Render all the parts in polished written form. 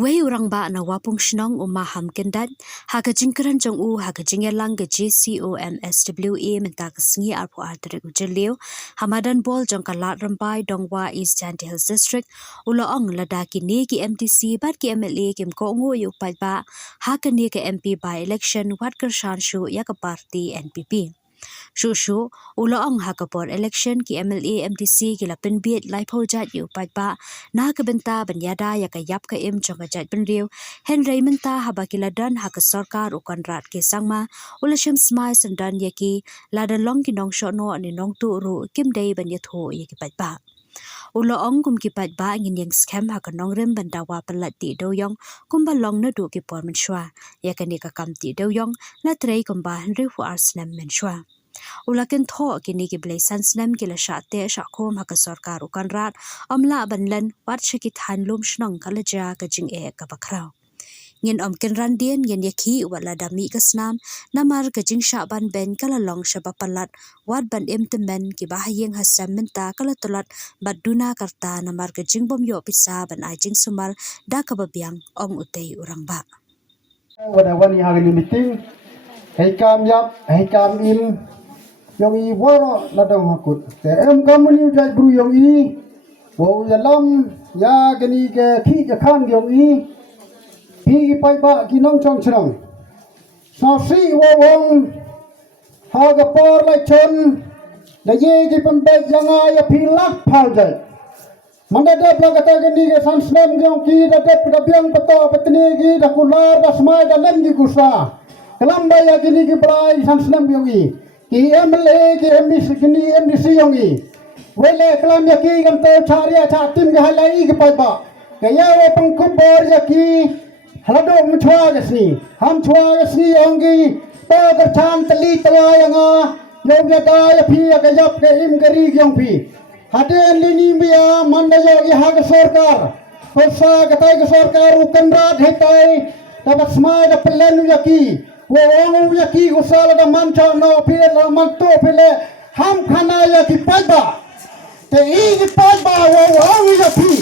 Wei urang ba na wapung shnong umaham kendat haka jingkran jong u haka jingelang ge JCOMSWA mentak sngi arpo artere ujeliu hamadan bol jong kalat rambai dongwa East Chanti Hills District ulo ong lada kini ki MTC bat ki MLA kim ko ngu yu pai ba haka ni ke MP by election wat kershan shu ya ke parti NPP Shushu ulo ong hakapor election ki MLA MTC ki lapin biet lai phojat yu pai ba na ka benta banyada ya ka yap ka im chonga jat penriu hen raymenta haba ki ladan haka sarkar ukan rat ke sangma ulashim smai sandan yaki ladan long ki nong shono ani nong tu ru kim dei ban yatho yaki pai ba ulo ong kum ki pat ba ngin yang scam haka nong rem bandawa pelat ti doyong kumba long na du ki por menshwa ya ka ni ka kam ti doyong la trei kumba henry fu arsnam menshwa ulakin tho kini ki blaisan snam ki la shate shakhom haka sarkar ukan rat amla banlan wat shiki thanlum shnong kalaja ka jing e ka bakrau ngin om ken randien ngin yakhi wala dami ka snam namar ka jing sha ban ben kala long shaba palat wat ban em temen ki bahayeng hasam menta kala tolat baduna karta namar ka jing bom yo pisa ban ai jing sumal da ka babiang ong utei urang ba wada wani hagani meeting hai kam yap hai kam im yong i woro ladang hakut te em kamuni jai bru yong i wo ya lam ya gani ke khi ke khan yong i hi pai ba ki nong chong chrong so si wo wong ha ga por lai chon da ye ki pam be yanga ya phi lak phal jai manda de bla ka ta gani ke san snem yong ki da de da biang pato patni ki da kular da smai da lem ki kusa kalam ba ya gini ki brai san snem yong i ki MLA ki MDC yong i wele kalam ya ki gam to charia cha tim ga halai ki pai ba ke ya wo pang ku bor ya ki halado mchwa gasni ham chwa gasni yong ki to ga chan tali tawa yanga yong ya da ya phi ya ga yap ke im gari yong phi hade lini biya manda yo ki ha ga sarkar ko sa ga tai ga sarkar ukan rat hetai ta ba smai da plan ya ki wo ong ya ki ko sala da mancha no pile la man to pile ham khana ya ki pai ba te i ki pai ba wo ong ya ki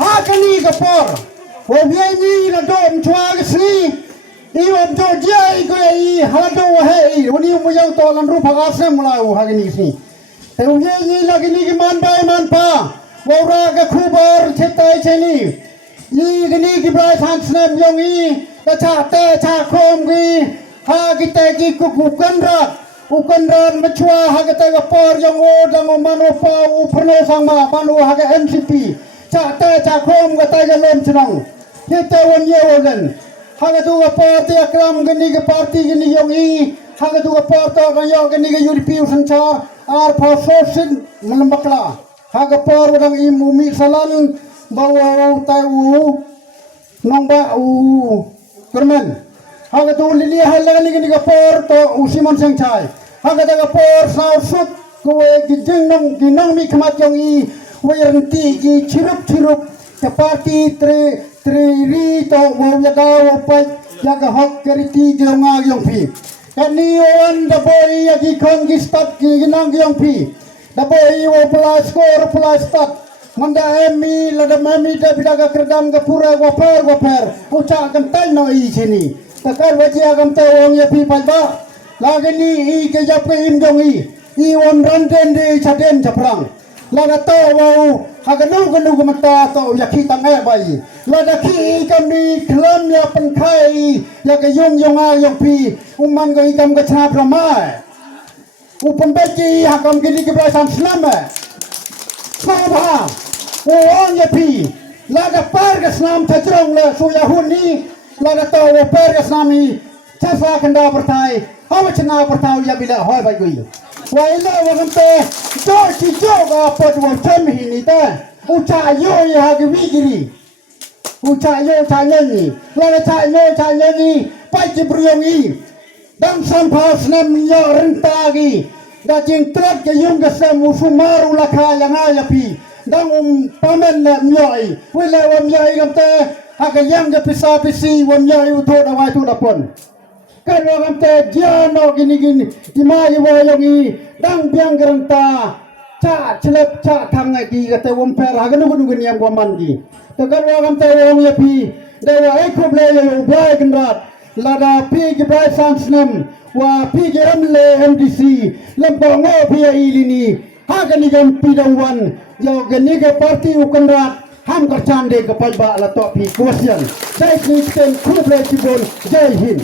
ha kani ka por wo ye ni la do mchwa ga si i wo do jai ko i ha do he i woni mo yang to lan ru phaga se mula u ha kani si te wo ye ni la kani ki man bai man pa wo ra ga khubar chetai cheni i kani ki bai san snem yong i ta cha te cha khom gi ha gi te gi ku kan rat machwa ha ga te ga por yong o dang o manu pa u phno sang ma manu ha ga MCP cha te cha khom ga te ga lem chnong ye te won ye wogen ha ga tu ga por te akram ga ni ga party gi ni yong i ha ga tu ga por to ga yo ga ni ga european san cha ar for sosin malam bakla ha ga por dang i mu mi salan ba wa tai u nong ba u Kerman, haga tu lili halang ni ka por to usiman sang chai. Haga ta ka por sao sut ko e ginong mi khamat yong i wayanti gi chirup ke party tre ri to wo ya da wo pai ya ka hok keriti gi nga yong phi. Kani on the boy ya gi khon gi start gi ginong yong phi. The boy wo plus score plus start manda emi lada mami da bidaga kerdam ga pura goper uca kan tai no i sini takar wajia gam ta wong ya pi pai ba lagani i ke jap ke im dong i won ran den de chaden chaprang lada to wo haganu ganu mata to ya ki tangai bai lada ki kami klam ya pen khai ya ke yong a yong pi umman ga ikam ga cha pramai upam beji hakam gini ke prasan selama Sabah, orang ye pi, laga pergas nam terjong le suya huni, laga tahu pergas nami, casa kenda bertai, awak cina bertai ya bila hoi bagai. Waila wakam te, jo apa tu macam ini ta, uca yo ya hagi wigiri, uca yo ni, laga ca ni, pagi beryongi, dan sampah nam yo rentagi. Da jing trap ke yung gasam usumaru lakha yang aya pi dang pamen le myoi wile wa myoi gamte aga yang ga pisa pisi wa myoi utho da wai tu da pon kan wa gamte jano gini ima wa yongi dang biang garanta cha celep cha thang ngai di kata wong per ha ganu ganu gani yang waman di to kan wa kam ta wong ya pi da wa ai ko ble ya ubai gendrat lada pi ki bai sansnem wa pi ki amle MDC lembongo pi ya ilini ha gani gam pi dang wan yo gani ga parti ukandrat ham kercande ke pajba la to pi kuasian sai ki ten ku ble ki bon jai hind